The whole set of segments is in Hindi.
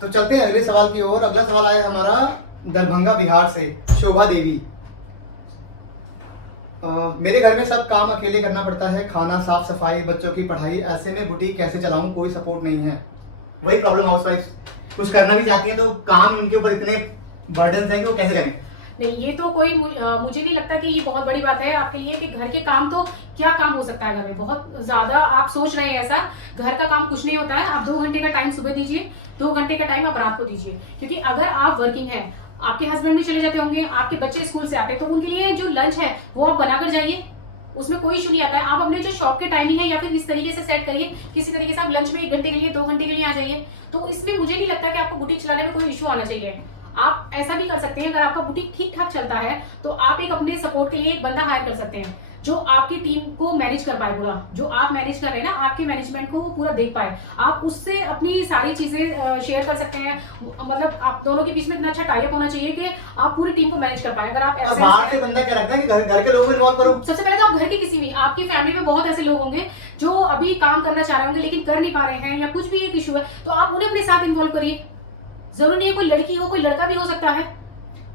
तो चलते हैं अगले सवाल की ओर। अगला सवाल आया हमारा दरभंगा बिहार से, शोभा देवी। मेरे घर में सब काम अकेले करना पड़ता है, खाना, साफ सफाई, बच्चों की पढ़ाई। ऐसे में बुटीक कैसे चलाऊं, कोई सपोर्ट नहीं है। वही प्रॉब्लम, हाउस वाइफ कुछ करना भी चाहती हैं तो काम उनके ऊपर इतने बर्डन हैं कि वो कैसे करें। नहीं, ये तो कोई मुझे नहीं लगता कि ये बहुत बड़ी बात है आपके लिए कि घर के काम, तो क्या काम हो सकता है घर में। बहुत ज्यादा आप सोच रहे हैं ऐसा, घर का काम कुछ नहीं होता है। आप 2 घंटे का टाइम सुबह दीजिए, 2 घंटे का टाइम आप रात को दीजिए, क्योंकि अगर आप वर्किंग है, आपके हस्बैंड भी चले जाते होंगे, आपके बच्चे स्कूल से आते हैं, तो उनके लिए जो लंच है वो आप बनाकर जाइए, उसमें कोई इशू नहीं आता है। आप अपने जो शॉप के टाइमिंग है या फिर इस तरीके से सेट करिए, किसी तरीके से आप लंच में 1 घंटे के लिए, 2 घंटे के लिए आ जाइए। तो इसमें मुझे नहीं लगता कि आपको बुटीक चलाने में कोई इशू आना चाहिए। आप ऐसा भी कर सकते हैं, अगर आपका बुटीक ठीक ठाक चलता है तो आप एक अपने सपोर्ट के लिए एक बंदा हायर कर सकते हैं जो आपकी टीम को मैनेज कर पाए पूरा। जो आप मैनेज कर रहे हैं ना, आपके मैनेजमेंट को पूरा देख पाए। आप उससे अपनी सारी चीजें शेयर कर सकते हैं। मतलब आप दोनों के बीच में इतना अच्छा टाइप होना चाहिए कि आप पूरी टीम को मैनेज कर पाए। अगर आप ऐसे बाहर से बंदा क्या रखता है कि घर के लोगों को इन्वॉल्व करो। सबसे पहले तो आप घर के किसी भी, आपकी फैमिली में बहुत ऐसे लोग होंगे जो अभी काम करना चाह रहे होंगे लेकिन कर नहीं पा रहे हैं, या कुछ भी एक इशू है, तो आप उन्हें अपने साथ इन्वॉल्व करिए। जरूरी नहीं है कोई लड़की हो, कोई लड़का भी हो सकता है।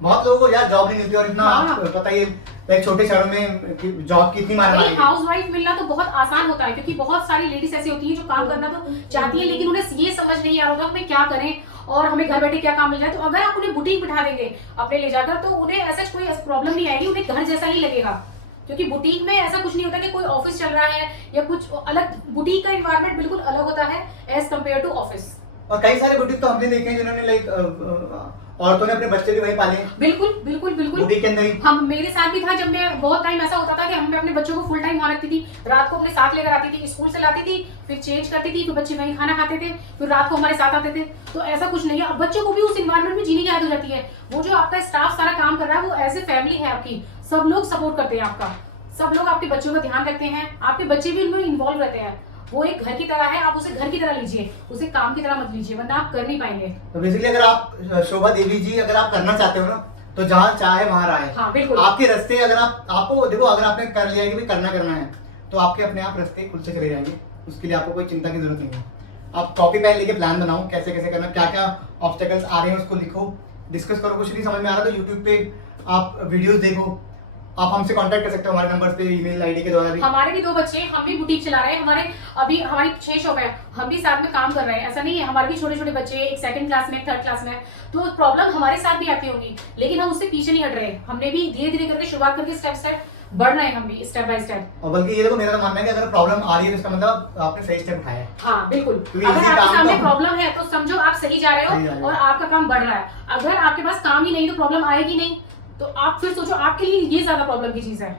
बहुत लोगों को यार जॉब नहीं मिलती, और इतना पता ही एक छोटे शहर में जॉब की इतनी मार है। हाउस वाइफ मिलना तो बहुत आसान होता है, क्योंकि बहुत सारी लेडीज ऐसी होती हैं जो काम करना तो चाहती है, लेकिन उन्हें ये समझ नहीं आ रहा होगा हमें क्या करें और हमें घर बैठे क्या काम मिल जाए। तो अगर आप उन्हें बुटीक बिठा देंगे अपने ले जाकर, तो उन्हें ऐसा कोई प्रॉब्लम नहीं आएगी, उन्हें घर जैसा ही लगेगा। क्योंकि बुटीक में ऐसा कुछ नहीं होता कि कोई ऑफिस चल रहा है या कुछ अलग। बुटीक का एनवायरनमेंट बिल्कुल अलग होता है एज कम्पेयर टू ऑफिस। और कई सारे बुटीक तो हमने देखे हैं जिन्होंने लाइक औरतों ने अपने बच्चे भी वहीं पाले। बिल्कुल बिल्कुल बिल्कुल बुटीक के अंदर ही। हम, मेरे साथ भी था। जब मैं बहुत टाइम ऐसा होता था कि मैं अपने बच्चों को फुल टाइम वहां रखती थी, रात को अपने साथ लेकर आती थी, स्कूल से लाती थी, फिर चेंज करती थी, फिर बच्चे वहीं खाना खाते थे, फिर रात को हमारे साथ आते थे। तो ऐसा कुछ नहीं है, अब बच्चों को भी उस एनवायरनमेंट में जीने की आदत हो जाती है। वो जो आपका स्टाफ सारा काम कर रहा है वो एज ए फैमिली है आपकी, सब लोग सपोर्ट करते हैं आपका, सब लोग आपके बच्चों का ध्यान रखते हैं, आपके बच्चे भी उनमें इन्वॉल्व रहते हैं। वो एक घर की तरह है, आप उसे घर की तरह लीजिए, उसे काम की तरह मत लीजिए, वरना आप कर नहीं पाएंगे। तो बेसिकली अगर आप शोभा देवी जी अगर आप करना चाहते हो ना, तो जहाँ चाहे वहाँ राह है। हाँ, बिल्कुल। आपके रास्ते अगर आपको देखो, अगर आपने कर लिया कि करना है, तो आपके अपने आप रास्ते खुल से चले जाएंगे। उसके लिए आपको कोई चिंता की जरूरत नहीं है। आप कॉपी पेन लेके प्लान बनाओ, कैसे कैसे करना, क्या क्या ऑब्स्टेकल्स आ रहे हैं उसको लिखो, डिस्कस करो। कुछ नहीं समझ में आ रहा तो यूट्यूब पे आप वीडियोस देखो। आप हमसे कांटेक्ट कर सकते हो हमारे नंबर्स पे, ईमेल आईडी के द्वारा भी। हमारे भी 2 बच्चे, हम भी बुटीक चला रहे हैं। हमारी 6 शॉप है, हम भी साथ में काम कर रहे हैं। ऐसा नहीं है, हमारे भी छोटे छोटे बच्चे, एक 2nd क्लास में, 3rd क्लास में। तो प्रॉब्लम हमारे साथ भी आती होंगी, लेकिन हम उससे पीछे नहीं हट रहे। हमने भी धीरे धीरे करके शुरुआत करके स्टेप बढ़ रहे हैं, हम भी स्टेप बाय स्टेप। और बल्कि ये देखो, मेरा तो मानना है कि अगर प्रॉब्लम आ रही है तो इसका मतलब आपने सही स्टेप उठाया है। हाँ बिल्कुल। क्योंकि अगर इसी आपके काम सामने का- प्रॉब्लम है तो समझो आप सही जा रहे हो और आपका काम बढ़ रहा है। अगर आपके पास काम ही नहीं तो प्रॉब्लम आएगी नहीं, तो आप फिर सोचो आपके लिए ये ज्यादा प्रॉब्लम की चीज है।